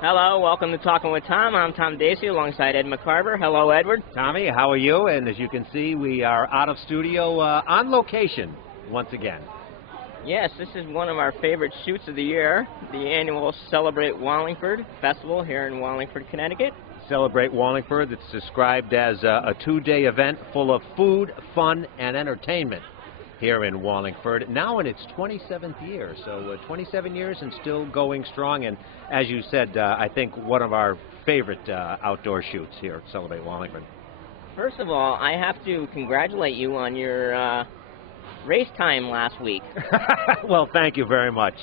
Hello, welcome to Talking with Tom. I'm Tom Dacey alongside Ed McCarver. Hello, Edward. Tommy, how are you? And as you can see, we are out of studio on location once again. Yes, this is one of our favorite shoots of the year, the annual Celebrate Wallingford Festival here in Wallingford, Connecticut. Celebrate Wallingford, it's described as a two-day event full of food, fun, and entertainment here in Wallingford, now in its 27th year. So 27 years and still going strong. And as you said, I think one of our favorite outdoor shoots here at Celebrate Wallingford. First of all, I have to congratulate you on your race time last week. Well, thank you very much.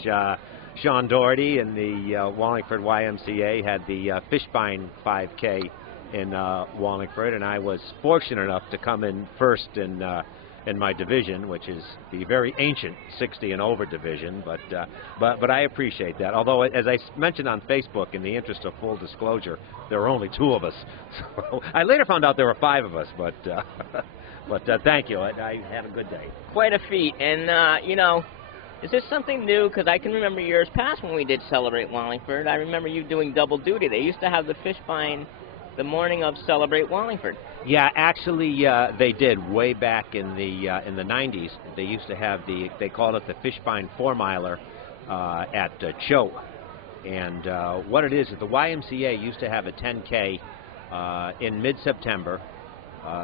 Sean Doherty and the Wallingford YMCA had the Fishbine 5K in Wallingford, and I was fortunate enough to come in first in my division, which is the very ancient 60 and over division, but I appreciate that. Although, as I mentioned on Facebook, in the interest of full disclosure, there were only 2 of us. So I later found out there were 5 of us, but thank you. I had a good day. Quite a feat, and you know, is this something new? Because I can remember years past when we did Celebrate Wallingford. I remember you doing double duty. They used to have the Fishbine the morning of Celebrate Wallingford. Yeah, actually, they did way back in the 90s. They used to have they called it the Fishbine 4-miler at Choate. And what it is the YMCA used to have a 10K in mid-September.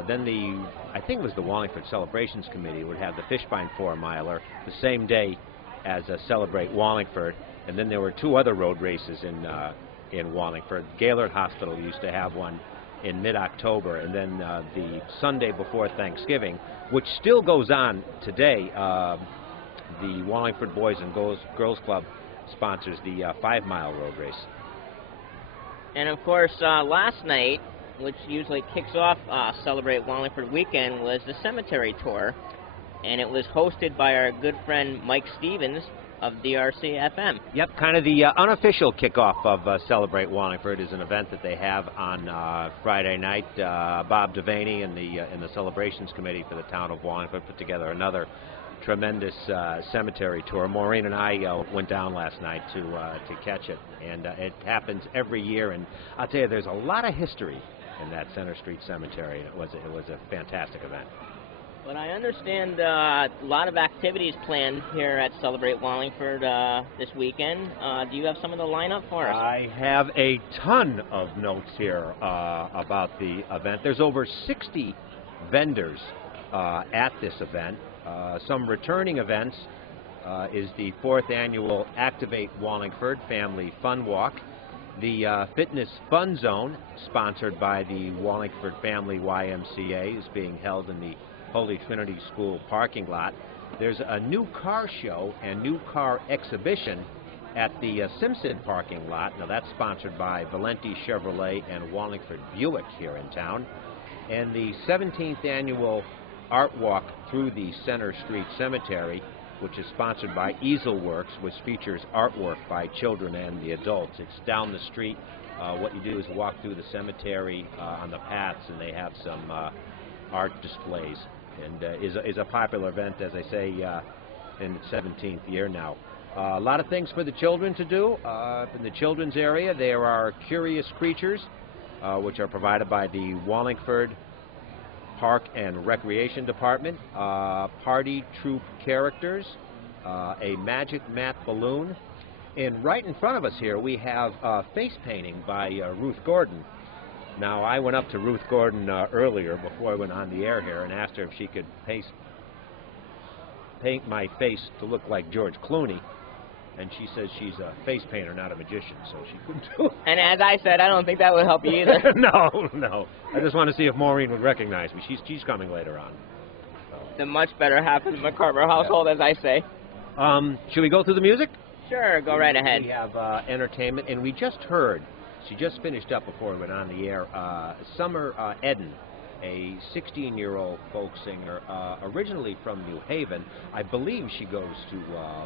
Then I think it was the Wallingford Celebrations Committee would have the Fishbine 4-miler the same day as Celebrate Wallingford. And then there were 2 other road races in Wallingford. Gaylord Hospital used to have one in mid-October, and then the Sunday before Thanksgiving, which still goes on today. The Wallingford Boys and Girls Club sponsors the 5-mile road race. And of course, last night, which usually kicks off Celebrate Wallingford weekend, was the cemetery tour, and it was hosted by our good friend Mike Stevens of DRC-FM. Yep, kind of the unofficial kickoff of Celebrate Wallingford is an event that they have on Friday night. Bob Devaney and the Celebrations Committee for the town of Wallingford put together another tremendous cemetery tour. Maureen and I went down last night to catch it, and it happens every year. And I'll tell you, there's a lot of history in that Center Street Cemetery, and it was a fantastic event. But I understand a lot of activities planned here at Celebrate Wallingford this weekend. Do you have some of the lineup for us? I have a ton of notes here about the event. There's over 60 vendors at this event. Some returning events is the 4th annual Activate Wallingford Family Fun Walk. The Fitness Fun Zone, sponsored by the Wallingford Family YMCA, is being held in the Holy Trinity School parking lot. There's a new car show and new car exhibition at the Simpson parking lot. Now that's sponsored by Valenti Chevrolet and Wallingford Buick here in town. And the 17th annual Art Walk through the Center Street Cemetery, which is sponsored by Easel Works, which features artwork by children and the adults. It's down the street. What you do is walk through the cemetery on the paths, and they have some art displays. And is a popular event, as I say, in its 17th year now. A lot of things for the children to do. In the children's area, there are Curious Creatures, which are provided by the Wallingford Park and Recreation Department, Party Troop Characters, a Magic Matte Balloon, and right in front of us here we have face painting by Ruth Gordon. Now, I went up to Ruth Gordon earlier before I went on the air here and asked her if she could paint my face to look like George Clooney, and she says she's a face painter, not a magician, so she couldn't do it. And as I said, I don't think that would help you either. No. I just want to see if Maureen would recognize me. She's coming later on. So. The much better half of the McCarver household, as I say. Should we go through the music? Sure, go right ahead. We have entertainment, and we just heard, she just finished up before we went on the air, Summer Eden, a 16-year-old folk singer, originally from New Haven. I believe she goes to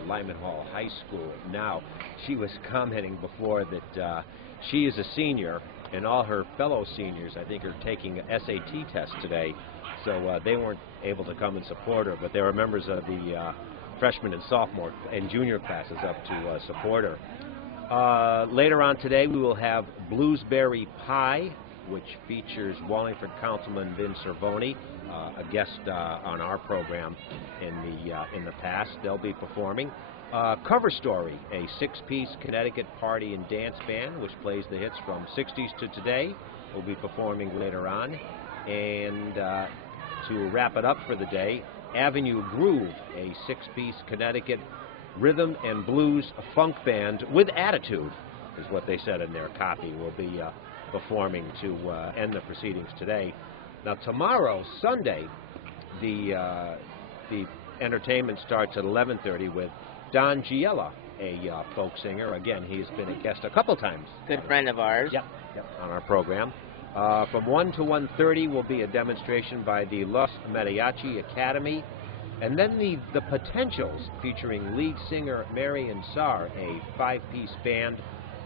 Lyman Hall High School now. She was commenting before that she is a senior, and all her fellow seniors, I think, are taking SAT tests today, so they weren't able to come and support her, but there were members of the freshman and sophomore and junior classes up to support her. Later on today, we will have Bluesberry Pie, which features Wallingford Councilman Vin Cervoni, a guest on our program in the past. They'll be performing. Cover Story, a 6-piece Connecticut party and dance band, which plays the hits from 60s to today, will be performing later on. And to wrap it up for the day, Avenue Groove, a 6-piece Connecticut rhythm and blues funk band with attitude, is what they said in their copy, will be performing to end the proceedings today. Now tomorrow, Sunday, the entertainment starts at 11:30 with Don Giella, a folk singer. Again, he's been a guest a couple times. Good friend of ours. Yep, on our program. From 1 to 1:30 will be a demonstration by the Los Mariachi Academy. And then the Potentials, featuring lead singer Marian Sarr, a 5-piece band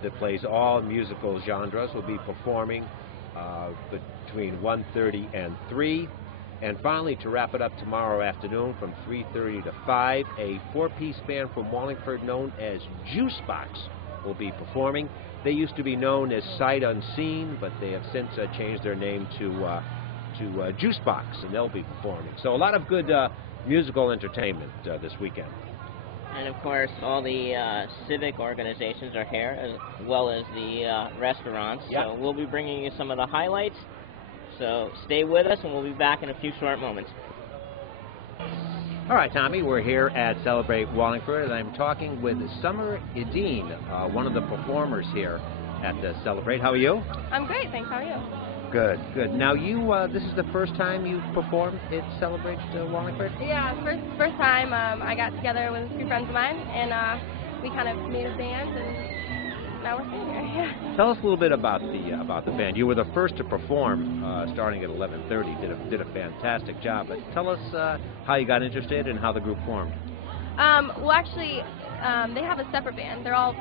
that plays all musical genres, will be performing between 1:30 and 3. And finally, to wrap it up tomorrow afternoon from 3:30 to 5, a 4-piece band from Wallingford known as Juicebox will be performing. They used to be known as Sight Unseen, but they have since changed their name to Juicebox, and they'll be performing. So a lot of good musical entertainment this weekend. And of course, all the civic organizations are here, as well as the restaurants. Yep. So we'll be bringing you some of the highlights. So stay with us, and we'll be back in a few short moments. All right, Tommy, we're here at Celebrate Wallingford, and I'm talking with Summer Edine, one of the performers here at Celebrate. How are you? I'm great, thanks. How are you? Good, good. Now, this is the first time you've performed at Celebrate Wallingford? Yeah, first time. I got together with a few friends of mine, and we kind of made a band, and now we're sitting here. Yeah. Tell us a little bit about the band. You were the first to perform, starting at 11:30. Did a fantastic job. But tell us how you got interested and how the group formed. Well, actually, they have a separate band. They're all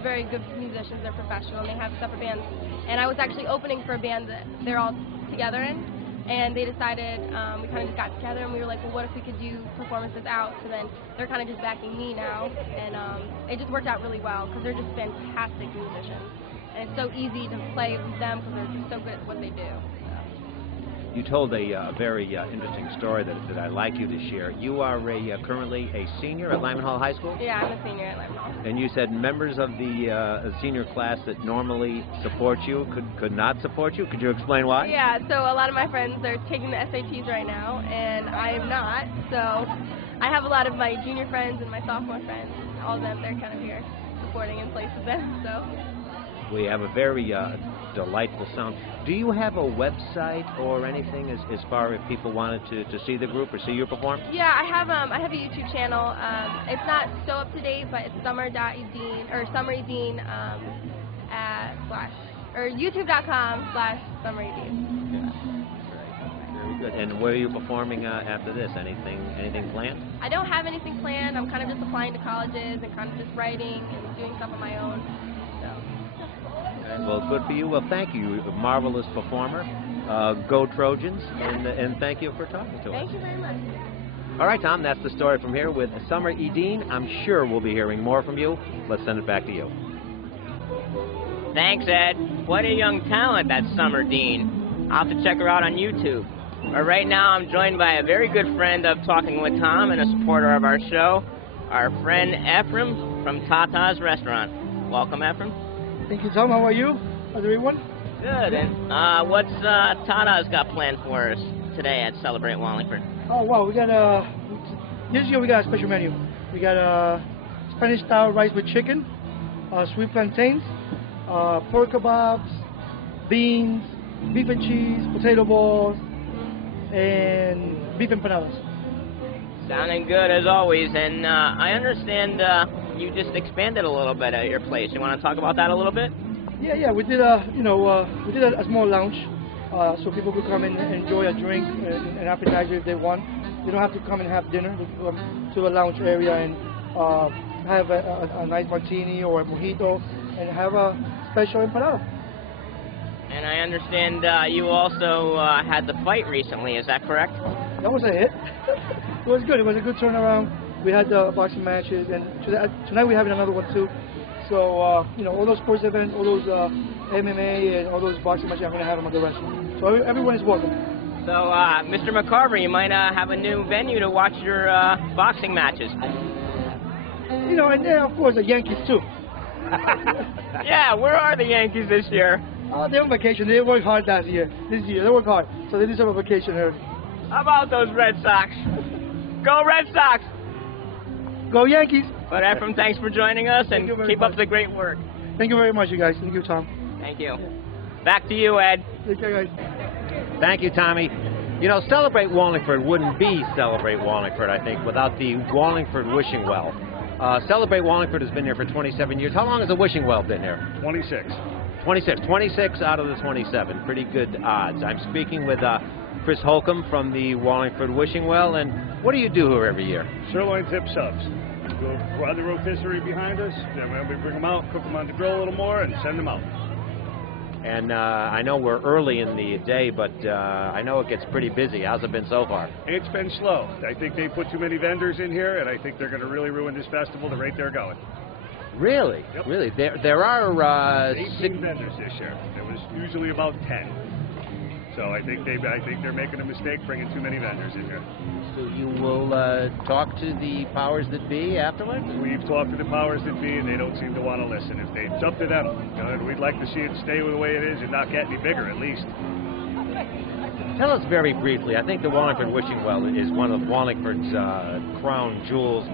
very good musicians. They're professional, and they have separate bands. And I was actually opening for a band that they're all together in. And they decided, we kind of just got together, and we were like, well, what if we could do performances out? So then they're kind of just backing me now, and it just worked out really well, because they're just fantastic musicians. And it's so easy to play with them, because they're just so good at what they do. You told a very interesting story that I'd like you to share. You are currently a senior at Lyman Hall High School? Yeah, I'm a senior at Lyman Hall. And you said members of the senior class that normally support you could not support you. Could you explain why? Yeah, so a lot of my friends are taking the SATs right now, and I am not. So I have a lot of my junior friends and my sophomore friends. All of them, they're kind of here supporting in place of them. So we have a very delightful sound. Do you have a website or anything as far as people wanted to see the group or see you perform? Yeah, I have a YouTube channel. It's not so up to date, but it's summer.edine or summeredine or youtube.com/summeredine. Yeah. Very good. And where are you performing after this? Anything planned? I don't have anything planned. I'm kind of just applying to colleges and kind of just writing and doing stuff on my own. So. Well, good for you. Well, thank you. You're a marvelous performer. Go Trojans, and thank you for talking to us. Thank you very much. All right, Tom, that's the story from here with Summer Edine. I'm sure we'll be hearing more from you. Let's send it back to you. Thanks, Ed. What a young talent, that Summer Dean. I'll have to check her out on YouTube. But right now, I'm joined by a very good friend of Talking with Tom and a supporter of our show, our friend Ephraim from Tatas Restaurant. Welcome, Ephraim. Thank you, Tom. How are you? How's everyone? Good. And what's Tatas got planned for us today at Celebrate Wallingford? Oh, wow. We got this year we got a special menu. We got Spanish-style rice with chicken, sweet plantains, pork kebabs, beans, beef and cheese, potato balls, and beef empanadas. Sounding good as always. And I understand you just expanded a little bit at your place. You want to talk about that a little bit? Yeah. We did a small lounge, so people could come and enjoy a drink and appetizer if they want. You don't have to come and have dinner. You can come to the lounge area and have a nice martini or a mojito and have a special empanada. And I understand you also had the fight recently. Is that correct? That was a hit. It was good. It was a good turnaround. We had the boxing matches, and tonight we're having another one too. So, you know, all those sports events, all those MMA and all those boxing matches, I'm going to have them at the restaurant. So everyone is welcome. So, Mr. McCarver, you might have a new venue to watch your boxing matches. You know, and then, of course, the Yankees, too. Yeah, where are the Yankees this year? They're on vacation. They worked hard last year. This year, they worked hard. So they deserve a vacation early. How about those Red Sox? Go Red Sox! Go Yankees! But Ephraim, thanks for joining us, and keep up the great work. Thank you very much, you guys. Thank you, Tom. Thank you. Back to you, Ed. Take care, guys. Thank you, Tommy. You know, Celebrate Wallingford wouldn't be Celebrate Wallingford, I think, without the Wallingford Wishing Well. Celebrate Wallingford has been here for 27 years. How long has the Wishing Well been here? 26. 26 out of the 27. Pretty good odds. I'm speaking with Chris Holcomb from the Wallingford Wishing Well. And what do you do here every year? Sirloin tip subs. We'll run the rotisserie behind us, then we bring them out, cook them on the grill a little more, and send them out. And I know we're early in the day, but I know it gets pretty busy. How's it been so far? It's been slow. I think they put too many vendors in here, and I think they're going to really ruin this festival the rate they're going. Really? Yep. Really? There are 18 vendors this year. There was usually about 10. So I think they're making a mistake bringing too many vendors in here. So you will talk to the powers that be afterwards? We've talked to the powers that be, and they don't seem to want to listen. If it's up to them, and we'd like to see it stay the way it is and not get any bigger, at least. Tell us very briefly. I think the Wallingford Wishing Well is one of Wallingford's crown jewels,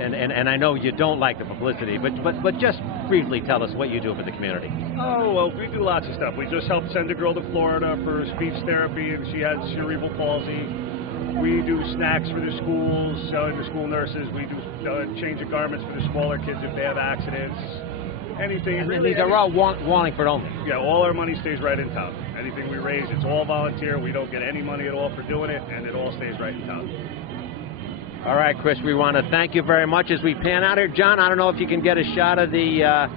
and I know you don't like the publicity, but just briefly tell us what you do for the community. Oh, well, we do lots of stuff. We just helped send a girl to Florida for speech therapy, and she has cerebral palsy. We do snacks for the schools, the school nurses. We do change of garments for the smaller kids if they have accidents. Anything. And these are all Wallingford only? Yeah, all our money stays right in town. Anything we raise, it's all volunteer. We don't get any money at all for doing it, and it all stays right in town. All right, Chris, we want to thank you very much as we pan out here. John, I don't know if you can get a shot of the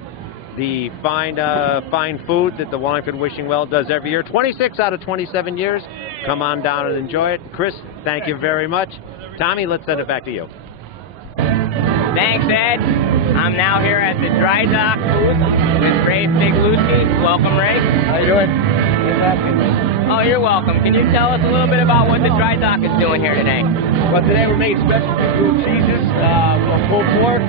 fine food that the Wallingford Wishing Well does every year. 26 out of 27 years. Come on down and enjoy it. Chris, thank you very much. Tommy, let's send it back to you. Thanks, Ed. I'm now here at the Dry Dock booth with Ray Figlucci. Welcome, Ray. How you doing? Oh, you're welcome. Can you tell us a little bit about what the Dry Dock is doing here today? Well, today we're making special grilled cheeses, little pulled pork,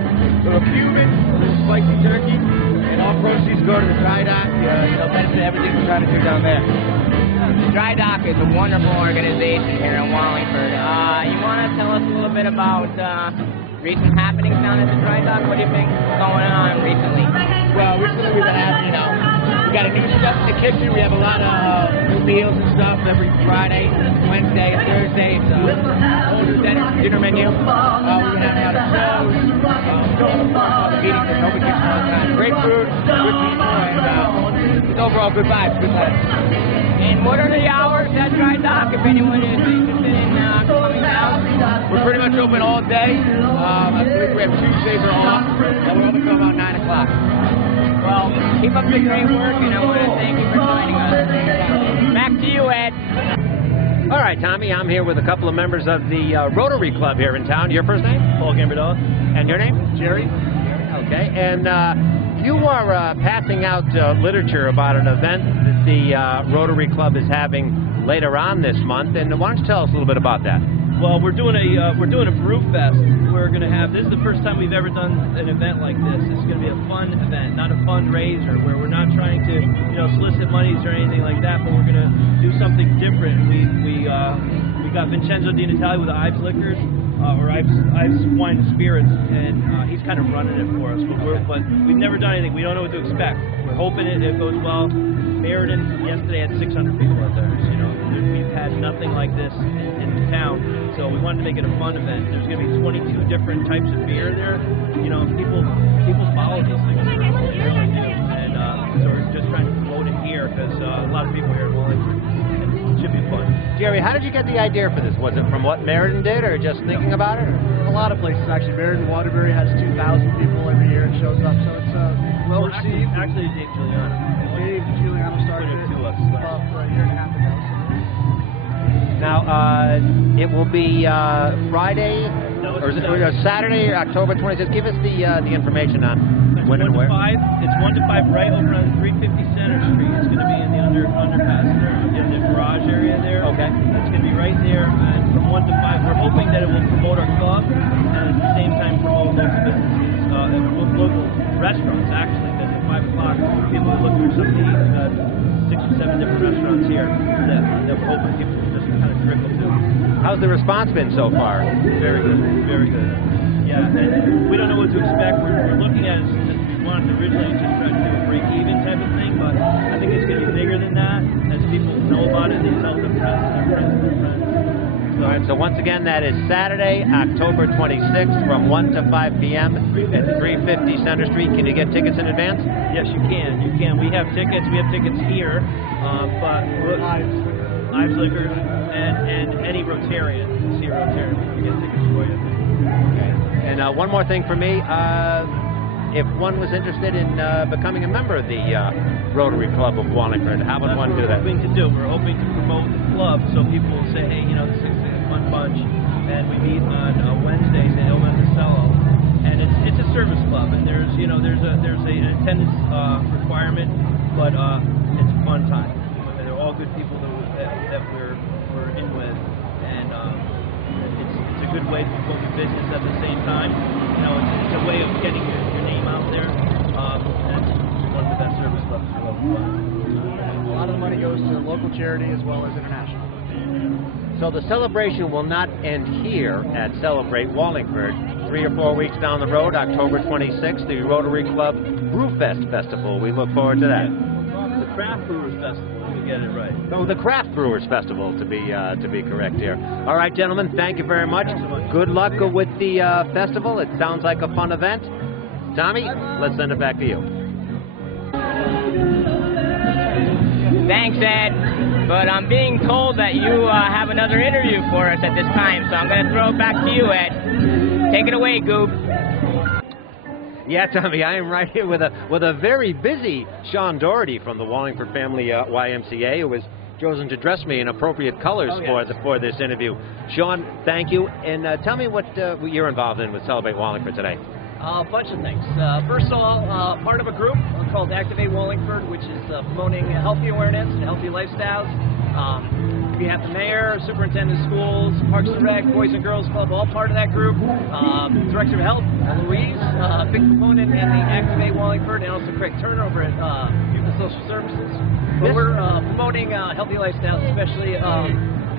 little Cuban, little spicy turkey, and all proceeds go to the Dry Dock. Benefit everything we're trying to do down there. The Dry Dock is a wonderful organization here in Wallingford. You want to tell us a little bit about recent happenings down at the Dry Dock? What do you think is going on recently? Well, recently we've been having, we got a new stuff in the kitchen. We have a lot of new meals and stuff every Friday, Wednesday, and Thursday. It's whole dinner menu. We've been having a lot of shows, meetings that nobody gets all the time. Great food, good people, and it's overall good vibes, good times. And what are the hours at Dry Dock if anyone is interested in coming down? We're pretty much open all day. I believe we have Tuesdays are off, and we're open until about 9 o'clock. Well, keep up the great work, and I want to thank you for joining us. Back to you, Ed. All right, Tommy, I'm here with a couple of members of the Rotary Club here in town. Your first name? Paul Gambardella. And your name? Jerry. Okay, and you are passing out literature about an event that the Rotary Club is having later on this month, and why don't you tell us a little bit about that? Well, we're doing a Brewfest. We're going to have, this is the first time we've ever done an event like this. It's going to be a fun event, not a fundraiser, where we're not trying to, solicit monies or anything like that, but we're going to do something different. We got Vincenzo Di Natale with Ives Liquors, or Ives Wine and Spirits, and he's kind of running it for us. But we've never done anything. We don't know what to expect. We're hoping it goes well. Meriden yesterday had 600 people out there. We've had nothing like this in town, so we wanted to make it a fun event. There's going to be 22 different types of beer there. People follow these things, they really do. And so we're just trying to promote it here because a lot of people here in Wallingford. It should be fun. Jerry, how did you get the idea for this? Was it from what Meriden did, or just thinking about it? A lot of places, actually. Meriden Waterbury has 2,000 people every year it shows up, so it's well received. Actually, Dave Giuliano. Dave Giuliano started it to us for a year and a half ago. Now, it will be Friday, or Saturday, October 26th. Give us the information on It's When 1 and to where? 5. It's 1 to 5 right over on 350 Center Street. It's going to be in the underpass there, in the garage area there. Okay. It's going to be right there, and from 1 to 5, we're hoping that it will promote our club and at the same time promote local businesses, local restaurants actually. Because at 5 o'clock, people will look for something to eat. We've got 6 or 7 different restaurants here that we're hoping people can just kind of trickle to. How's the response been so far? Very good, very good. Yeah, and we don't know what to expect. We're looking at it as we wanted originally to try to do a break-even type of thing, but I think it's going to be bigger than that. As people know about it, they tell their friends and their friends and their friends. All right, so once again, that is Saturday, October 26th from 1 to 5 p.m. at 350 Center Street. Can you get tickets in advance? Yes, you can. You can. We have tickets. We have tickets here, but Ives Liquor and any Rotarian. See a Rotarian, we can get tickets for you. Okay. And one more thing for me. If one was interested in becoming a member of the Rotary Club of Wallingford, how would one do that? We're hoping to promote the club so people will say, hey, you know, this is a fun bunch. And we meet on Wednesdays at El Monticello. And it's a service club, and there's an attendance requirement, but it's a fun time. And they're all good people that we're in with, and it's a good way to promote your business at the same time. You know, it's a way of getting your name out there. And it's one of the best service clubs in the world. A lot of the money goes to local charity as well as international. So the celebration will not end here at Celebrate Wallingford. 3 or 4 weeks down the road, October 26th, the Rotary Club Brewfest Festival. We look forward to that. The Craft Brewers Festival, if you get it right. Oh, the Craft Brewers Festival, to be correct here. All right, gentlemen, thank you very much. Good luck with the festival. It sounds like a fun event. Tommy, let's send it back to you. Thanks, Ed. But I'm being told that you have another interview for us at this time, so I'm going to throw it back to you, Ed. Take it away, Goop. Yeah, Tommy, I am right here with a very busy Sean Doherty from the Wallingford Family YMCA, who has chosen to dress me in appropriate colors for this interview. Sean, thank you, and tell me what you're involved in with Celebrate Wallingford today. A bunch of things. First of all, part of a group called Activate Wallingford, which is promoting healthy awareness and healthy lifestyles. We have the mayor, superintendent of schools, Parks and Rec, Boys and Girls Club, all part of that group. Director of Health, Louise, big proponent in the Activate Wallingford, and also Craig Turner over at Youth and Social Services. But we're promoting healthy lifestyles, especially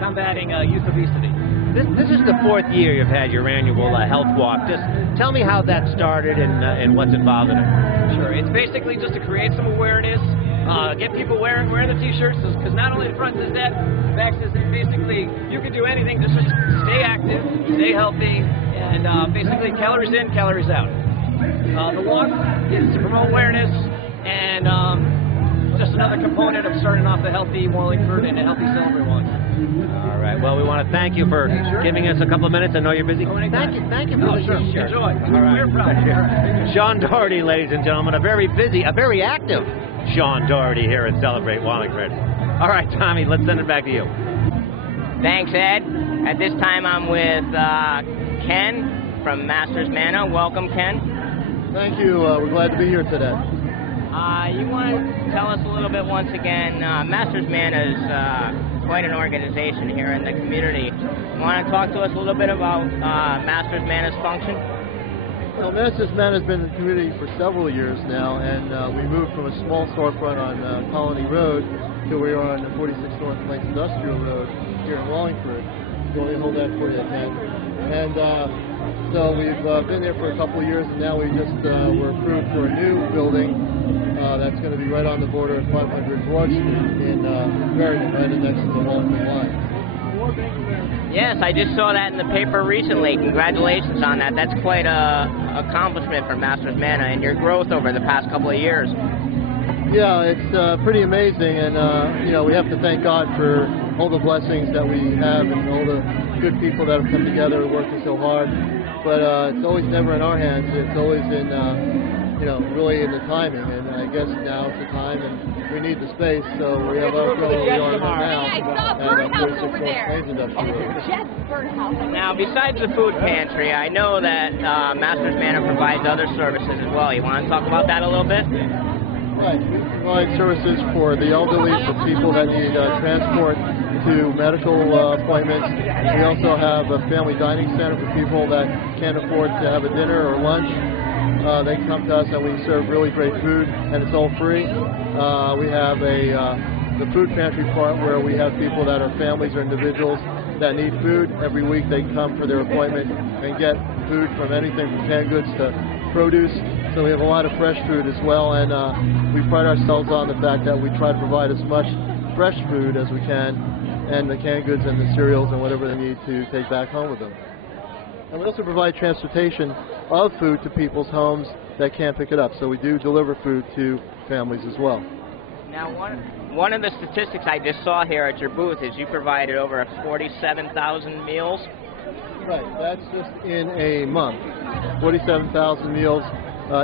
combating youth obesity. This is the 4th year you've had your annual health walk. Just tell me how that started and what's involved in it. Sure. It's basically just to create some awareness, get people wearing the T-shirts, because not only the front says that, the back says that basically you can do anything, just stay active, stay healthy, and basically calories in, calories out. The walk is to promote awareness and just another component of starting off a healthy Wallingford and a healthy Celebrate Wallingford. All right. Well, we want to thank you for giving us a couple of minutes. I know you're busy. Thank you for the T-shirt. Enjoy. All right. We're proud. Sean Doherty, ladies and gentlemen, a very busy, a very active Sean Doherty here at Celebrate Wallingford. All right, Tommy, let's send it back to you. Thanks, Ed. At this time, I'm with Ken from Masters Manna. Welcome, Ken. Thank you. We're glad to be here today. You want to tell us a little bit once again, Masters Manna is quite an organization here in the community. You want to talk to us a little bit about Masters Manna's function? Well, Masters Manna has been in the community for several years now, and we moved from a small storefront on Colony Road to we are on the 46 North Light Industrial Road here in Wallingford. So we hold that for you, Ken. And so we've been there for a couple of years, and now we just were approved for a new building that's going to be right on the border at 500 Broad Street in Meriden, right next to the Wallingford line. Yes, I just saw that in the paper recently. Congratulations on that. That's quite a accomplishment for Masters Manna and your growth over the past couple of years. Yeah, it's pretty amazing, and you know, we have to thank God for all the blessings that we have and all the good people that have come together working so hard. But it's always never in our hands. It's always in really in the timing. And I guess now it's the time, and we need the space, so we have our go where we are now. I saw a birdhouse over there. Now, besides the food pantry, I know that Masters Manor provides other services as well. You want to talk about that a little bit? Right. We provide services for the elderly, for people that need transport to medical appointments. We also have a family dining center for people that can't afford to have a dinner or lunch. They come to us and we serve really great food, and it's all free. We have the food pantry part where we have people that are families or individuals that need food. Every week they come for their appointment and get food from anything from canned goods to produce. So we have a lot of fresh food as well, and we pride ourselves on the fact that we try to provide as much fresh food as we can, and the canned goods and the cereals and whatever they need to take back home with them. And we also provide transportation of food to people's homes that can't pick it up. So we do deliver food to families as well. Now, one of the statistics I just saw here at your booth is you provided over 47,000 meals. Right, that's just in a month. 47,000 meals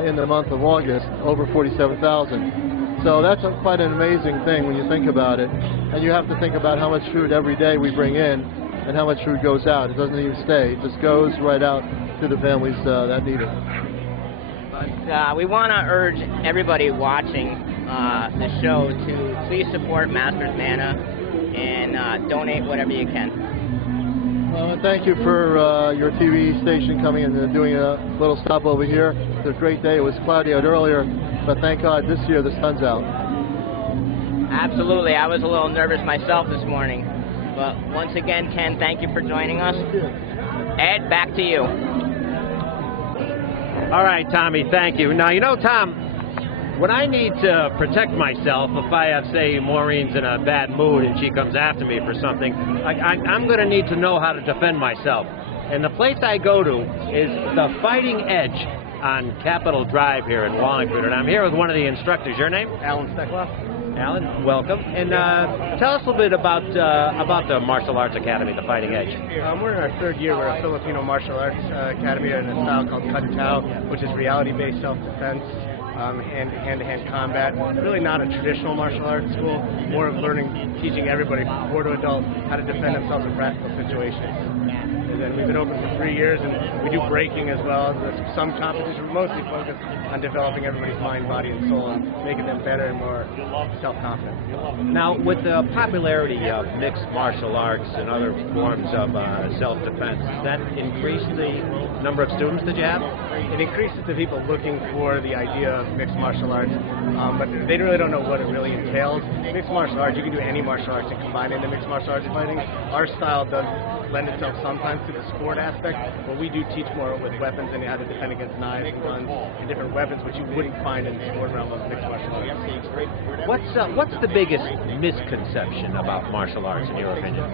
in the month of August, over 47,000. So that's quite an amazing thing when you think about it. And you have to think about how much food every day we bring in and how much food goes out. It doesn't even stay. It just goes right out to the families that need it. But we want to urge everybody watching the show to please support Masters Manor and donate whatever you can. Thank you for your TV station coming and doing a little stop over here. It was a great day. It was cloudy out earlier, but thank God this year the sun's out. Absolutely. I was a little nervous myself this morning. But once again, Ken, thank you for joining us. Ed, back to you. All right, Tommy, thank you. Now, you know, Tom, when I need to protect myself, if I have, say, Maureen's in a bad mood and she comes after me for something, I'm going to need to know how to defend myself. And the place I go to is the Fighting Edge on Capitol Drive here in Wallingford. And I'm here with one of the instructors. Your name? Alan Steckloff. Alan, welcome. And tell us a little bit about the Martial Arts Academy, the Fighting Edge. We're in our third year. We're a Filipino martial arts academy in a style called Kung Tao, which is reality-based self-defense. Hand-to-hand combat. Really not a traditional martial arts school, more of teaching everybody from 4 to adult how to defend themselves in practical situations. And then we've been open for 3 years, and we do breaking as well. There's some competitions. We're mostly focused on developing everybody's mind, body, and soul, and making them better and more self-confident. Now, with the popularity of mixed martial arts and other forms of self-defense, does that increase the number of students that you have? It increases the people looking for the idea of mixed martial arts, but they really don't know what it really entails. Mixed martial arts, you can do any martial arts and combine into mixed martial arts fighting. Our style does lend itself sometimes to the sport aspect, but we do teach more with weapons and how to defend against knives and guns and different weapons, which you wouldn't find in the sport realm of mixed martial arts. What's the biggest misconception about martial arts, in your opinion?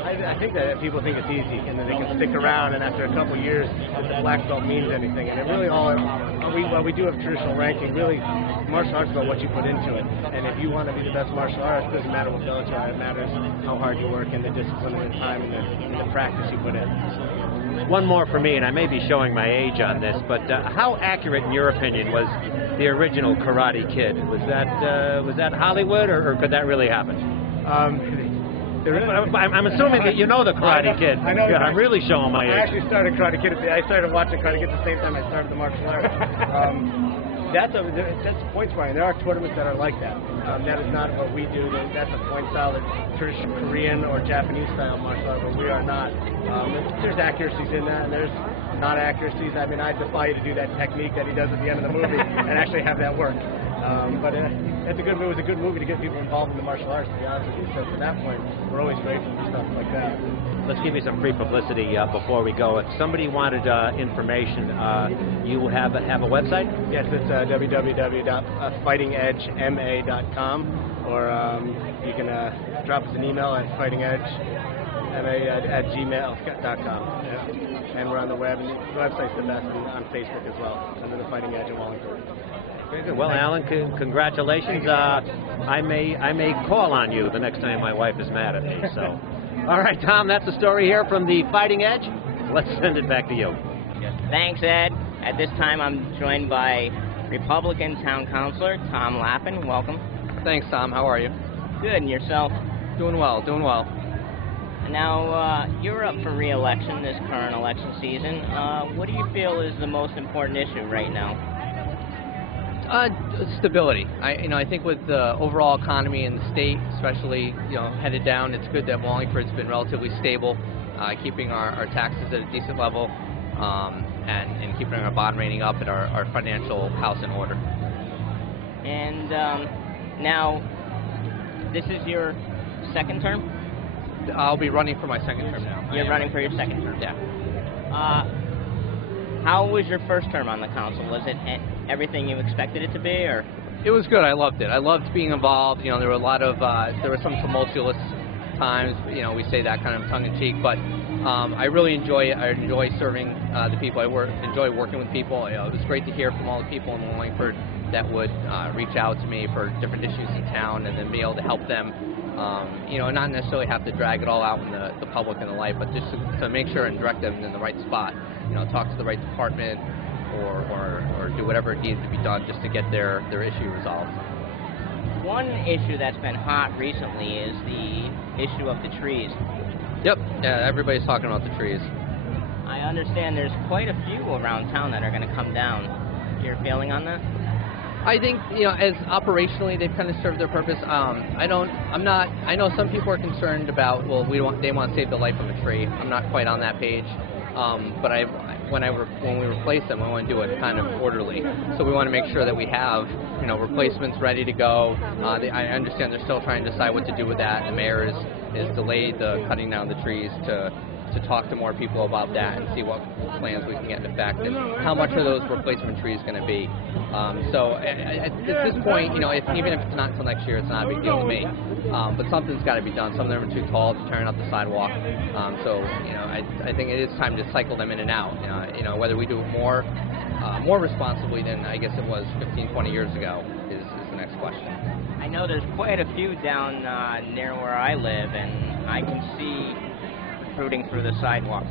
I think that people think it's easy and that they can stick around, and after a couple of years that the black belt means anything. And it really while we do have traditional ranking, really martial arts is about what you put into it. And if you want to be the best martial artist, it doesn't matter what belt you are. It matters how hard you work and the discipline and the time and the practice you put in. One more for me, and I may be showing my age on this, but how accurate, in your opinion, was the original Karate Kid? Was that Hollywood, or could that really happen? I'm assuming that you know the Karate Kid. I know. Yeah, I'm really showing my age. I actually started Karate Kid. I started watching Karate Kid at the same time I started the martial arts. That's point sparring. There are tournaments that are like that. That is not what we do. That's a point style, traditional Korean or Japanese style martial art, but we are not. There's accuracies in that, and there's not accuracies. I mean, I defy you to do that technique that he does at the end of the movie and actually have that work. But it's a good movie. It was a good movie to get people involved in the martial arts, to be honest with you. So from that point, we're always grateful for stuff like that. Let's give you some free publicity before we go. If somebody wanted information, you have a website? Yes, it's www.fightingedgema.com, or you can drop us an email at fightingedgema@gmail.com. Yeah. And we're on the web, and the website's the best, and on Facebook as well, under the Fighting Edge in Wallingford. Very good. Well, Alan, congratulations. I may call on you the next time my wife is mad at me. So, all right, Tom, that's the story here from the Fighting Edge. Let's send it back to you. Thanks, Ed. At this time, I'm joined by Republican Town Councilor Tom Lappin. Welcome. Thanks, Tom. How are you? Good, and yourself? Doing well, doing well. Now, you're up for re-election this current election season. What do you feel is the most important issue right now? Stability. I think with the overall economy in the state, especially headed down, it's good that Wallingford's been relatively stable, keeping our taxes at a decent level, and keeping our bond rating up and our financial house in order. And now, this is your second term? I'll be running for my second term now. You're running for your second term? Yeah. How was your first term on the council? Was it everything you expected it to be, or? It was good. I loved it. I loved being involved. There were a lot of there were some tumultuous times. We say that kind of tongue in cheek, but I really enjoy it. I enjoy serving the people. I enjoy working with people. It was great to hear from all the people in Wallingford that would reach out to me for different issues in town, and then be able to help them. Not necessarily have to drag it all out in the public and the light, but just to make sure and direct them in the right spot. Talk to the right department, or do whatever it needs to be done just to get their issue resolved. One issue that's been hot recently is the issue of the trees. Yep, yeah, everybody's talking about the trees. I understand there's quite a few around town that are going to come down. Your feeling on that? I think, as operationally they've kind of served their purpose. I know some people are concerned about, they want to save the life of a tree. I'm not quite on that page. But when we replace them, we want to do it kind of orderly. So we want to make sure that we have, replacements ready to go. I understand they're still trying to decide what to do with that. The mayor is delayed the cutting down the trees to talk to more people about that and see what plans we can get in effect and how much are those replacement trees going to be. So at this point, even if it's not until next year, it's not a big deal to me. But something's got to be done. Some of them are too tall to turn up the sidewalk. I think it is time to cycle them in and out. Whether we do it more responsibly than I guess it was 15, 20 years ago is the next question. I know there's quite a few down near where I live, and I can see rooting through the sidewalk.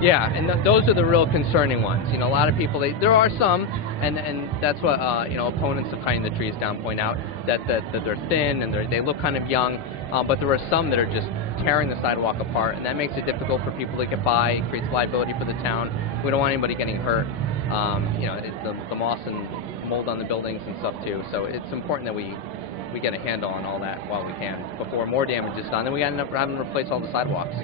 Yeah, and those are the real concerning ones. A lot of people, there are some, and that's what opponents of cutting the trees down point out, that they're thin and they look kind of young, but there are some that are just tearing the sidewalk apart, and that makes it difficult for people to get by. It creates liability for the town. We don't want anybody getting hurt. It's the moss and mold on the buildings and stuff too. So it's important that we get a handle on all that while we can before more damage is done. Then we end up having to replace all the sidewalks.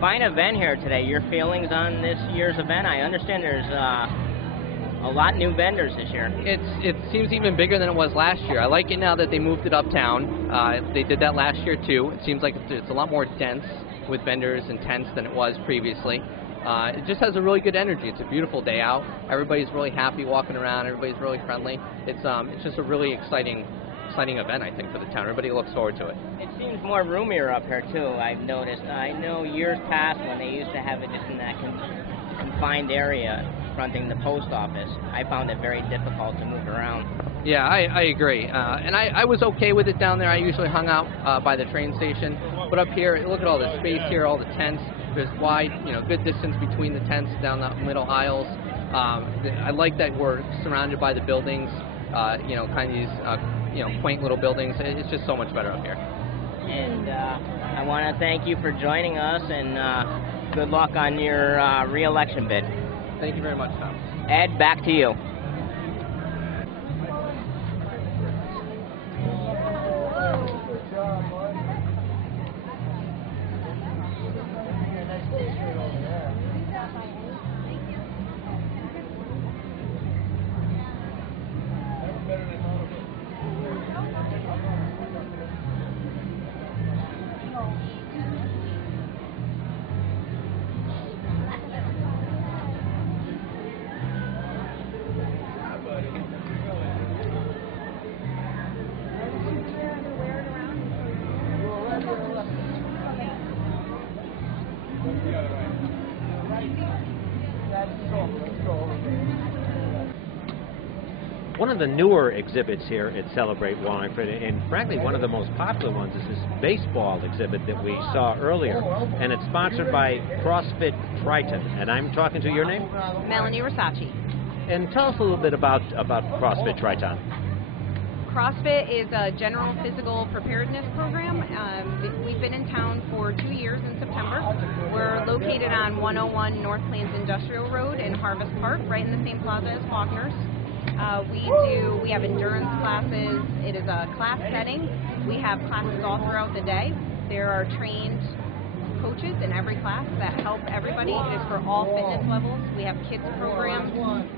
Fine event here today. Your feelings on this year's event? I understand there's a lot new vendors this year. It seems even bigger than it was last year. I like it now that they moved it uptown. They did that last year too. It seems like it's a lot more dense with vendors and tents than it was previously. It just has a really good energy. It's a beautiful day out. Everybody's really happy walking around. Everybody's really friendly. It's just a really exciting event, I think, for the town. Everybody looks forward to it. It seems more roomier up here, too, I've noticed. I know years past when they used to have it just in that confined area fronting the post office, I found it very difficult to move around. Yeah, I agree. And I was okay with it down there. I usually hung out by the train station. But up here, look at all the space here, all the tents. There's wide, good distance between the tents down the middle aisles. I like that we're surrounded by the buildings, kind of these, quaint little buildings. It's just so much better up here. And I want to thank you for joining us, and good luck on your re-election bid. Thank you very much, Tom. Ed, back to you. one of the newer exhibits here at Celebrate Wallingford, and frankly one of the most popular ones, is this baseball exhibit that we saw earlier, and it's sponsored by CrossFit Triton. And I'm talking to your name? Melanie Rosacci. And tell us a little bit about CrossFit Triton. CrossFit is a general physical preparedness program. We've been in town for 2 years in September. We're located on 101 North Plains Industrial Road in Harvest Park, right in the same plaza as Faulkner's. We have endurance classes. It is a class setting. We have classes all throughout the day. There are trained coaches in every class that help everybody. It is for all fitness levels. We have kids programs,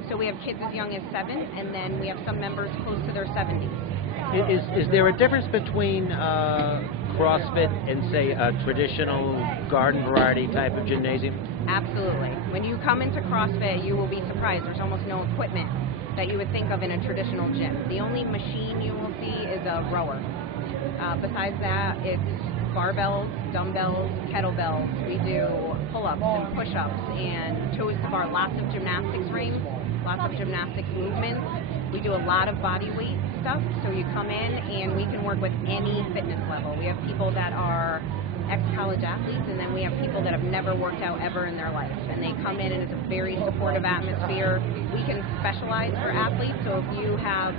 so we have kids as young as 7, and then we have some members close to their 70s. Is there a difference between CrossFit and, say, a traditional garden variety type of gymnasium? Absolutely. When you come into CrossFit, you will be surprised. There's almost no equipment that you would think of in a traditional gym. The only machine you will see is a rower. Besides that, it's barbells, dumbbells, kettlebells. We do pull-ups and push-ups and toes to bar, lots of gymnastics rings, lots of gymnastics movements. We do a lot of body weight stuff, so you come in and we can work with any fitness level. We have people that are ex-college athletes, and then we have people that have never worked out ever in their life, and they come in and it's a very supportive atmosphere. We can specialize for athletes, so if you have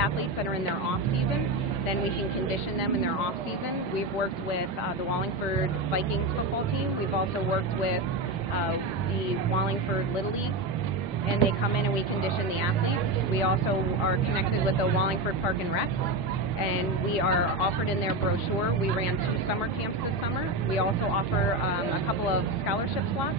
athletes that are in their off-season, then we can condition them in their off-season. We've worked with the Wallingford Vikings football team. We've also worked with the Wallingford Little League, and they come in and we condition the athletes. We also are connected with the Wallingford Park and Rec, and we are offered in their brochure. We ran 2 summer camps this summer. We also offer a couple of scholarship slots,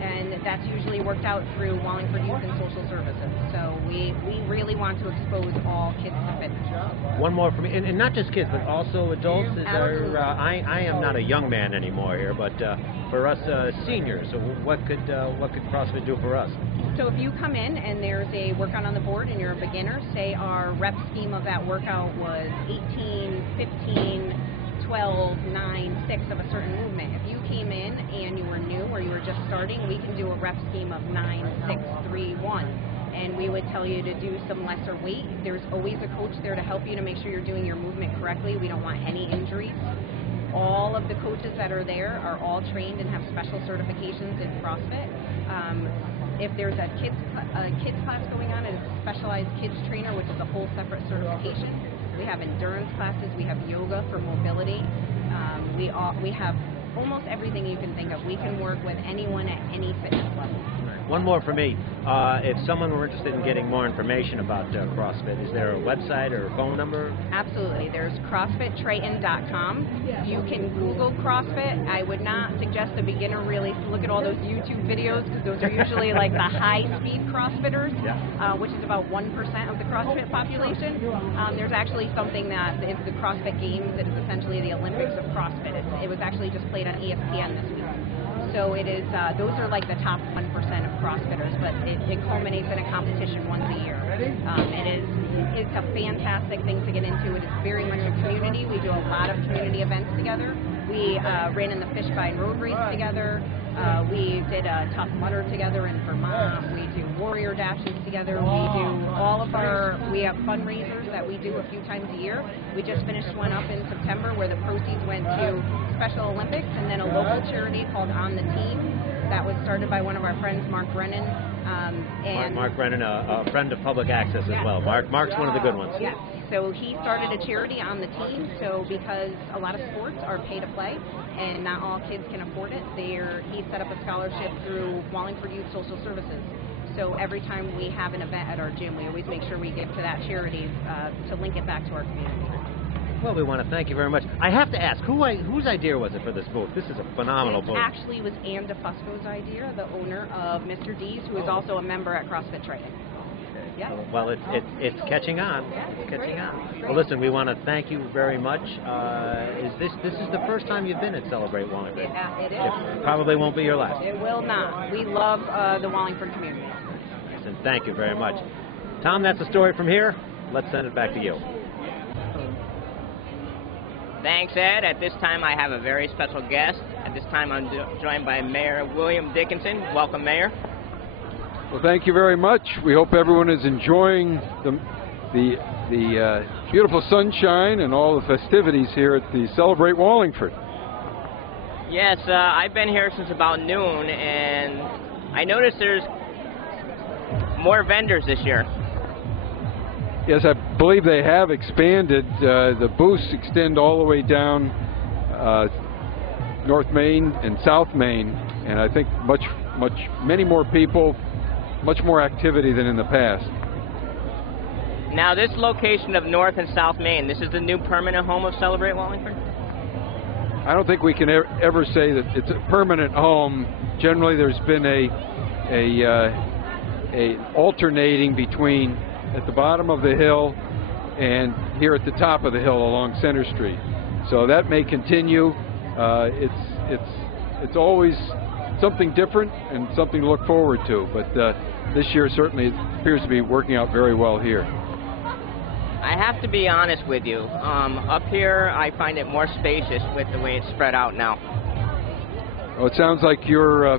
and that's usually worked out through Wallingford Youth and Social Services. So we really want to expose all kids to fitness. One more for me, and not just kids, but also adults. I am not a young man anymore here, but for us seniors, so what could CrossFit do for us? So if you come in and there's a workout on the board and you're a beginner, say our rep scheme of that workout was 18, 15, 12, 9, 6 of a certain movement. If you came in and you were new or you were just starting, we can do a rep scheme of 9, 6, 3, 1. And we would tell you to do some lesser weight. There's always a coach there to help you to make sure you're doing your movement correctly. We don't want any injuries. All of the coaches that are there are all trained and have special certifications in CrossFit. If there's a kids class going on, it's a specialized kids trainer, which is a whole separate certification. We have endurance classes. We have yoga for mobility. We have almost everything you can think of. We can work with anyone at any fitness level. One more for me. If someone were interested in getting more information about CrossFit, is there a website or a phone number? Absolutely. There's CrossFitTriton.com. You can Google CrossFit. I would not suggest a beginner really look at all those YouTube videos, because those are usually like the high-speed CrossFitters, which is about 1% of the CrossFit population. There's actually something that is the CrossFit Games. It is essentially the Olympics of CrossFit. It was actually just played on ESPN this week. So it is, those are like the top 1% of CrossFitters, but it culminates in a competition once a year. It's a fantastic thing to get into. It is very much a community. We do a lot of community events together. We ran in the Fish Vine Road Race together. We did a Tough Mudder together in Vermont. We do Warrior Dashes together. We have fundraisers that we do a few times a year. We just finished one up in September where the proceeds went to Special Olympics and then a local charity called On the Team that was started by one of our friends, Mark Brennan. Mark Brennan, a friend of Public Access as well. Mark's one of the good ones. Yes. So he started a charity On the Team. So because a lot of sports are pay to play and not all kids can afford it, he set up a scholarship through Wallingford Youth Social Services. So every time we have an event at our gym, we always make sure we give to that charity to link it back to our community. Well, we want to thank you very much. I have to ask, whose idea was it for this booth? This is a phenomenal booth. It actually was Ann DeFusco's idea, the owner of Mr. D's, who is also a member at CrossFit Triton. Yeah. Well, it's catching on. It's catching on. Well, listen, we want to thank you very much. This is the first time you've been at Celebrate Wallingford? It is. It probably won't be your last. It will not. We love the Wallingford community. Listen, thank you very much. Tom, that's the story from here. Let's send it back to you. Thanks, Ed. At this time, I have a very special guest. At this time, I'm joined by Mayor William Dickinson. Welcome, Mayor. Well, thank you very much. We hope everyone is enjoying the beautiful sunshine and all the festivities here at the Celebrate Wallingford. Yes, I've been here since about noon, and I noticed there's more vendors this year. Yes, I believe they have expanded. The booths extend all the way down North Main and South Main, and I think many more people, much more activity than in the past. Now, this location of North and South Main, this is the new permanent home of Celebrate Wallingford? I don't think we can ever say that it's a permanent home. Generally, there's been a alternating between at the bottom of the hill and here at the top of the hill along Center Street. So that may continue. It's always something different and something to look forward to. But this year certainly appears to be working out very well here. I have to be honest with you. Up here, I find it more spacious with the way it's spread out now. Well, it sounds like you're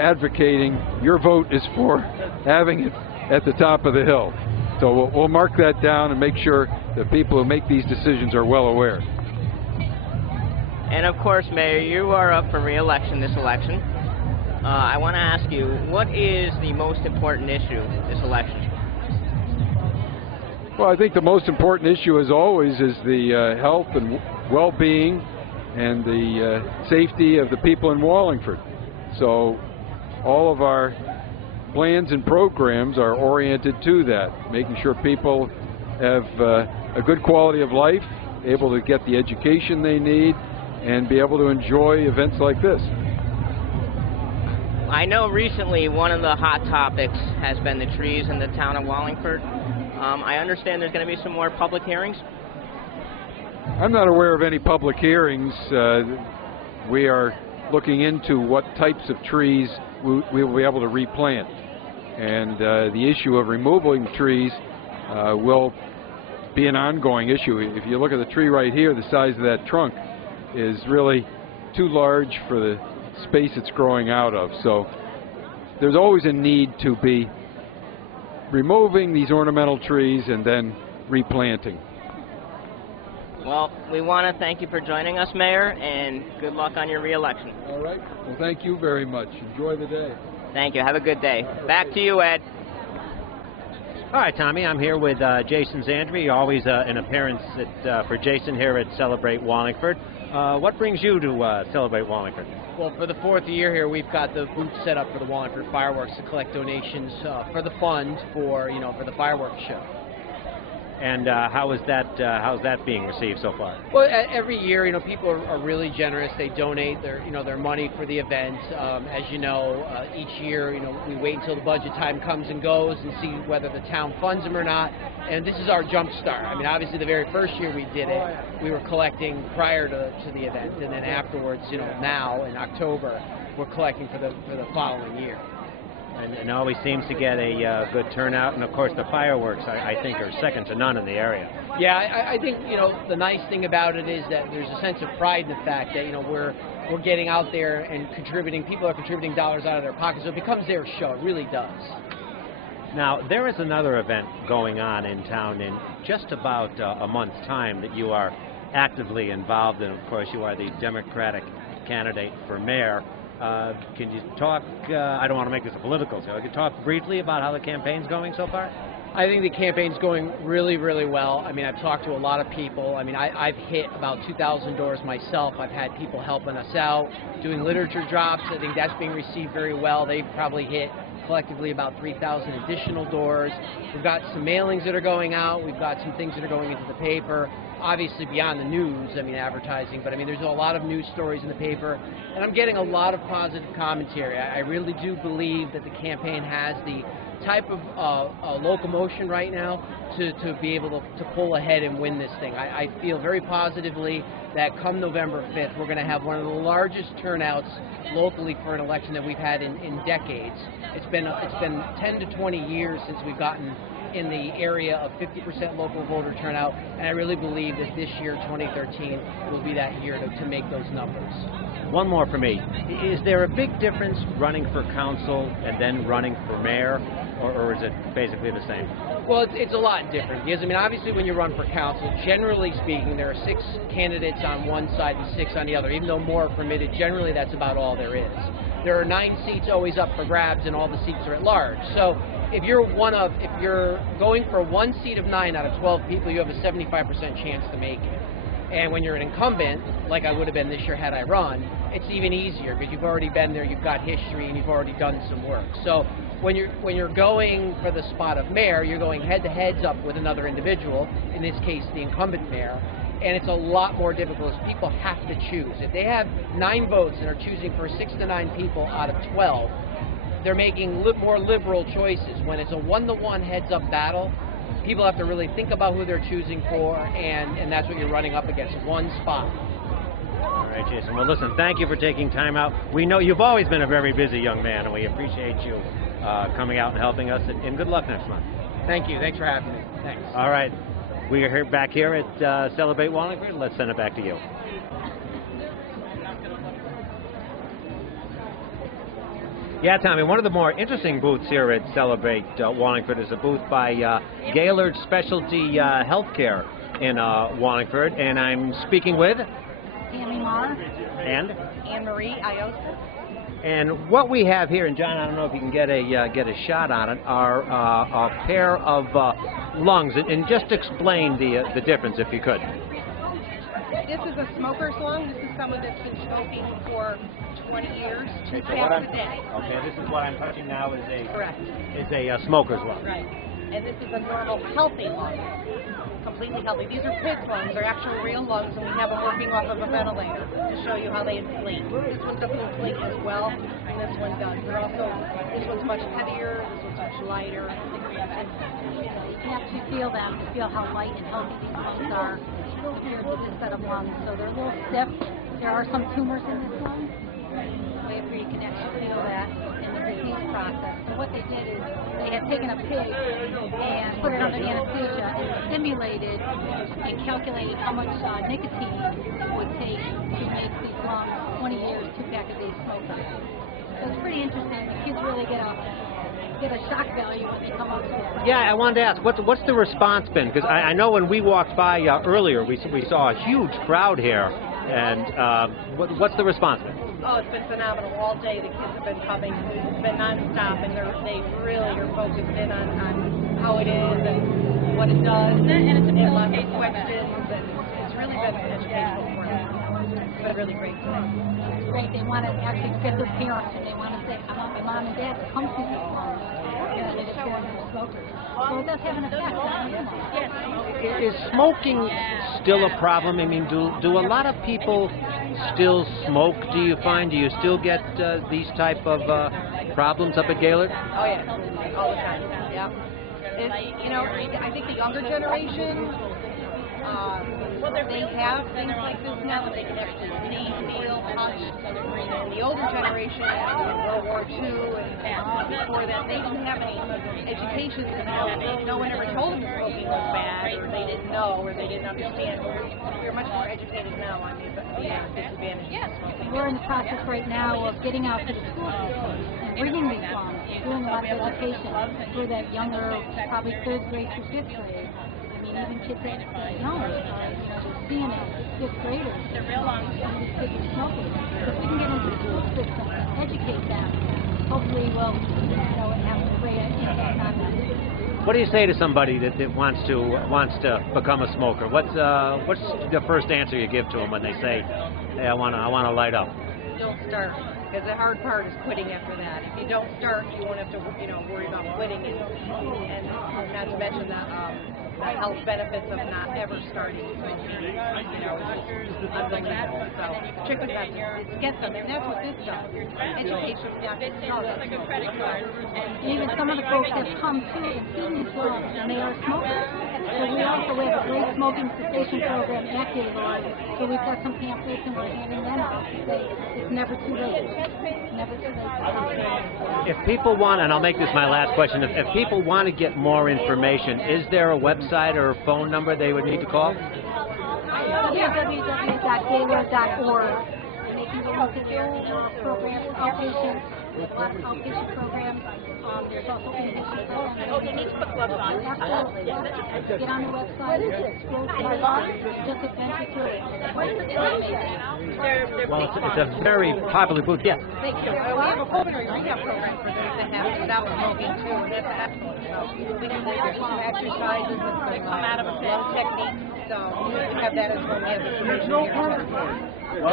advocating. Your vote is for having it at the top of the hill. So we'll mark that down and make sure that people who make these decisions are well aware. And of course, Mayor, you are up for re-election this election. I want to ask you, what is the most important issue this election? Well, I think the most important issue, as always, is the health and well-being and the safety of the people in Wallingford. So all of our plans and programs are oriented to that, making sure people have a good quality of life, able to get the education they need, and be able to enjoy events like this. I know recently one of the hot topics has been the trees in the town of Wallingford. I understand there's going to be some more public hearings. I'm not aware of any public hearings. We are looking into what types of trees we will be able to replant. And the issue of removing trees will be an ongoing issue. If you look at the tree right here, the size of that trunk is really too large for the space it's growing out of. So there's always a need to be removing these ornamental trees and then replanting. Well, we want to thank you for joining us, Mayor, and good luck on your re-election. All right. Well, thank you very much. Enjoy the day. Thank you. Have a good day. Back to you, Ed. All right, Tommy, I'm here with Jason Zandri, always an appearance for Jason here at Celebrate Wallingford. What brings you to Celebrate Wallingford? Well, for the fourth year here, we've got the booth set up for the Wallingford fireworks to collect donations for the fund for the fireworks show. And how's that being received so far? Well, every year, people are really generous. They donate their money for the event. As you know, each year, we wait until the budget time comes and goes and see whether the town funds them or not. And this is our jump start. I mean, obviously, the very first year we did it, we were collecting prior to the event, and then afterwards, now in October, we're collecting for the following year. And always seems to get a good turnout, and of course the fireworks I think are second to none in the area. Yeah, I think the nice thing about it is that there's a sense of pride in the fact that we're getting out there and contributing. People are contributing dollars out of their pockets, so it becomes their show. It really does. Now there is another event going on in town in just about a month's time that you are actively involved in. Of course, you are the Democratic candidate for mayor. Can you talk, I don't want to make this a political show, can you talk briefly about how the campaign's going so far? I think the campaign's going really, really well. I mean, I've talked to a lot of people. I mean, I've hit about 2,000 doors myself. I've had people helping us out, doing literature drops. I think that's being received very well. They've probably hit collectively about 3,000 additional doors. We've got some mailings that are going out. We've got some things that are going into the paper. Obviously beyond the news, I mean advertising, but I mean there's a lot of news stories in the paper, and I'm getting a lot of positive commentary. I really do believe that the campaign has the type of locomotion right now to be able to pull ahead and win this thing. I feel very positively that come November 5th, we're going to have one of the largest turnouts locally for an election that we've had in decades. It's been 10 to 20 years since we've gotten in the area of 50% local voter turnout, and I really believe that this year, 2013, will be that year to make those numbers. One more for me. Is there a big difference running for council and then running for mayor? or is it basically the same? Well, it's a lot different because, I mean, obviously when you run for council, generally speaking, there are 6 candidates on one side and 6 on the other. Even though more are permitted, generally that's about all there is. There are 9 seats always up for grabs, and all the seats are at large. So if you're going for 1 seat of 9 out of 12 people, you have a 75% chance to make it. And when you're an incumbent, like I would have been this year had I run, it's even easier because you've already been there, you've got history, and you've already done some work. So when you're going for the spot of mayor, you're going head-to-heads up with another individual, in this case the incumbent mayor, and it's a lot more difficult because people have to choose. If they have 9 votes and are choosing for 6 to 9 people out of 12, they're making more liberal choices. When it's a 1-to-1 heads-up battle, people have to really think about who they're choosing for, and that's what you're running up against, one spot. All right, Jason. Well, listen, thank you for taking time out. We know you've always been a very busy young man, and we appreciate you coming out and helping us, and good luck next month. Thank you. Thanks for having me. Thanks. All right. We are back here at Celebrate Wallingford. Let's send it back to you. Yeah, Tommy, one of the more interesting booths here at Celebrate Wallingford is a booth by Gaylord Specialty Healthcare in Wallingford, and I'm speaking with Tammy Marr and Anne-Marie Iosa. And what we have here, and John, I don't know if you can get a shot on it, are a pair of lungs, and just explain the difference if you could. This is a smoker's lung. This is someone that's been smoking for 20 years, 2 so packs a day. Okay, this is what I'm touching now is Correct. a smoker's lung. Right. And this is a normal, healthy lung. Completely healthy. These are pig lungs. They're actual real lungs, and we have them working off of a ventilator to show you how they inflate. This one doesn't inflate as well, and this one does. They're also, this one's much heavier, this one's much lighter. And, you can actually feel them, to feel how light and healthy these lungs are compared to this set of lungs. So they're a little stiff. There are some tumors in this lung. Where you can actually feel that in the disease process. So what they did is they had taken a pig and put it under anesthesia and stimulated and calculated how much nicotine it would take to make these lungs 20 years, 2-pack-a-day smokers. So it's pretty interesting. The kids really get a shock value when they come up to it. Yeah, I wanted to ask, what's the response been? Because I know when we walked by earlier, we saw a huge crowd here, and what's the response been? Oh, it's been phenomenal. All day the kids have been coming. It's been nonstop, and they really are focused in on how it is and what it does. And it's a lots of questions, and it's really been educational for them. It's been really great today. It's great. They want to actually get their parents, and they want to say, I want my mom and dad to come see this one. So it does have an effect on them. Is smoking still a problem? I mean, do a lot of people still smoke? Do you find? Do you still get these type of problems up at Gaylord? Oh yeah, all the time. Yeah. I think the younger generation, they have things like this now that they can actually see, feel, touch. And the older generation, World War II and before that, they didn't have any education. No one ever told them smoking was bad, or they didn't know, or they didn't understand. We're much more educated now on the disadvantages. Yes. We're in the process right now of getting out to the school systems and bringing these lungs, doing a lot of education for that younger, probably 3rd grade through 5th grade. I mean, even kids that younger, seeing it, 5th graders. They're real lungs. These kids are smoking. So if we can get into the school system and educate them, hopefully we'll, have a great impact on them. What do you say to somebody that wants to become a smoker? What's the first answer you give to them when they say, "Hey, I want to light up"? Don't start, because the hard part is quitting after that. If you don't start, you won't have to, worry about quitting, and not to mention the health benefits of not ever starting. Unbelievable. So trick with that is get them, and that's what this does. Education, even some of the folks have come to and seen these lungs, and they are smokers. So we also have a great smoking cessation program at Gaylord. So we've got some pamphlets and we're handing them out. It's never too late. Never too late. If people want, and I'll make this my last question, if people want to get more information, is there a website or a phone number they would need to call? www.gaylord.org. And they can go look at their programs, outpatient programs, There's also conditioning. Oh, you need to put gloves on. Yeah, get on the website. Scroll to the bottom. Just adventure to it. Well, it's a very popular booth. Yes. Thank you. We have a pulmonary rehab program for those that have without smoking too. That's absolutely so. We can do some exercises that come out of a flow technique. So we have that as well.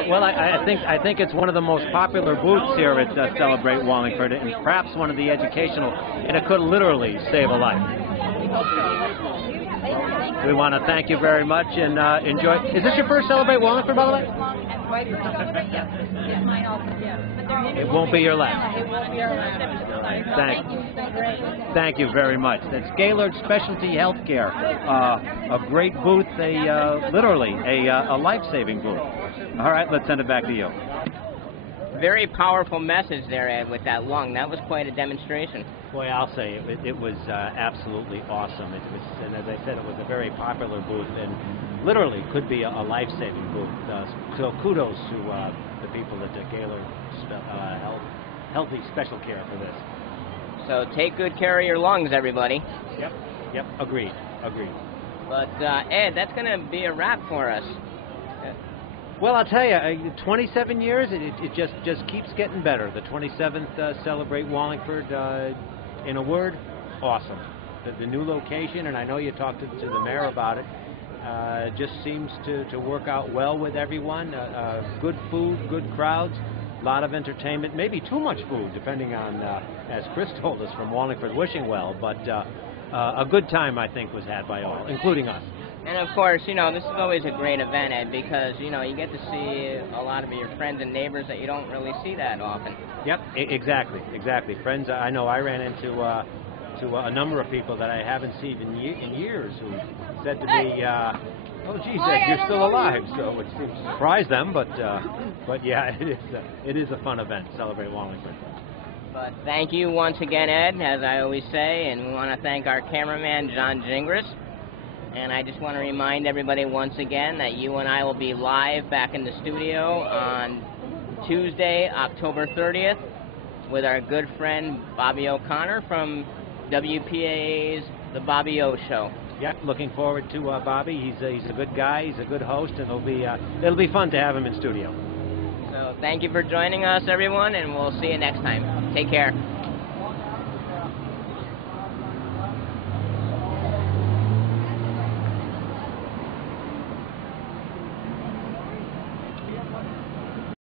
Well, I think it's one of the most popular booths here at Celebrate Wallingford, and perhaps one of the educational, and it could literally save a life. We want to thank you very much and enjoy. Is this your first Celebrate Wallingford, by the way? It won't be your last. It won't be our last. Thank you very much. That's Gaylord Specialty Healthcare. A great booth, literally a life-saving booth. All right, let's send it back to you. Very powerful message there, Ed, with that lung. That was quite a demonstration. Boy, I'll say it was absolutely awesome. It was, and as I said, it was a very popular booth, and literally could be a life-saving booth. So kudos to the people at the Gaylord Healthy Special Care for this. So take good care of your lungs, everybody. Yep. Agreed. But Ed, that's going to be a wrap for us. Well, I'll tell you, 27 years, it just keeps getting better. The 27th Celebrate Wallingford, in a word, awesome. The new location, and I know you talked to the mayor about it, just seems to work out well with everyone. Good food, good crowds, a lot of entertainment, maybe too much food, depending on, as Chris told us, from Wallingford wishing well, but a good time, I think, was had by all, including us. And of course, this is always a great event, Ed, because, you get to see a lot of your friends and neighbors that you don't really see that often. Yep, exactly. Friends, I know I ran into to a number of people that I haven't seen in years who said to me, oh, geez, Ed, you're still alive. So it surprised them, but yeah, it is a fun event, Celebrate Wallingford. But thank you once again, Ed, as I always say, and we want to thank our cameraman, John Gingras. And I just want to remind everybody once again that you and I will be live back in the studio on Tuesday, October 30th, with our good friend Bobby O'Connor from WPA's The Bobby O Show. Yep, looking forward to Bobby. He's a good guy. He's a good host, and it'll be fun to have him in studio. So thank you for joining us, everyone, and we'll see you next time. Take care.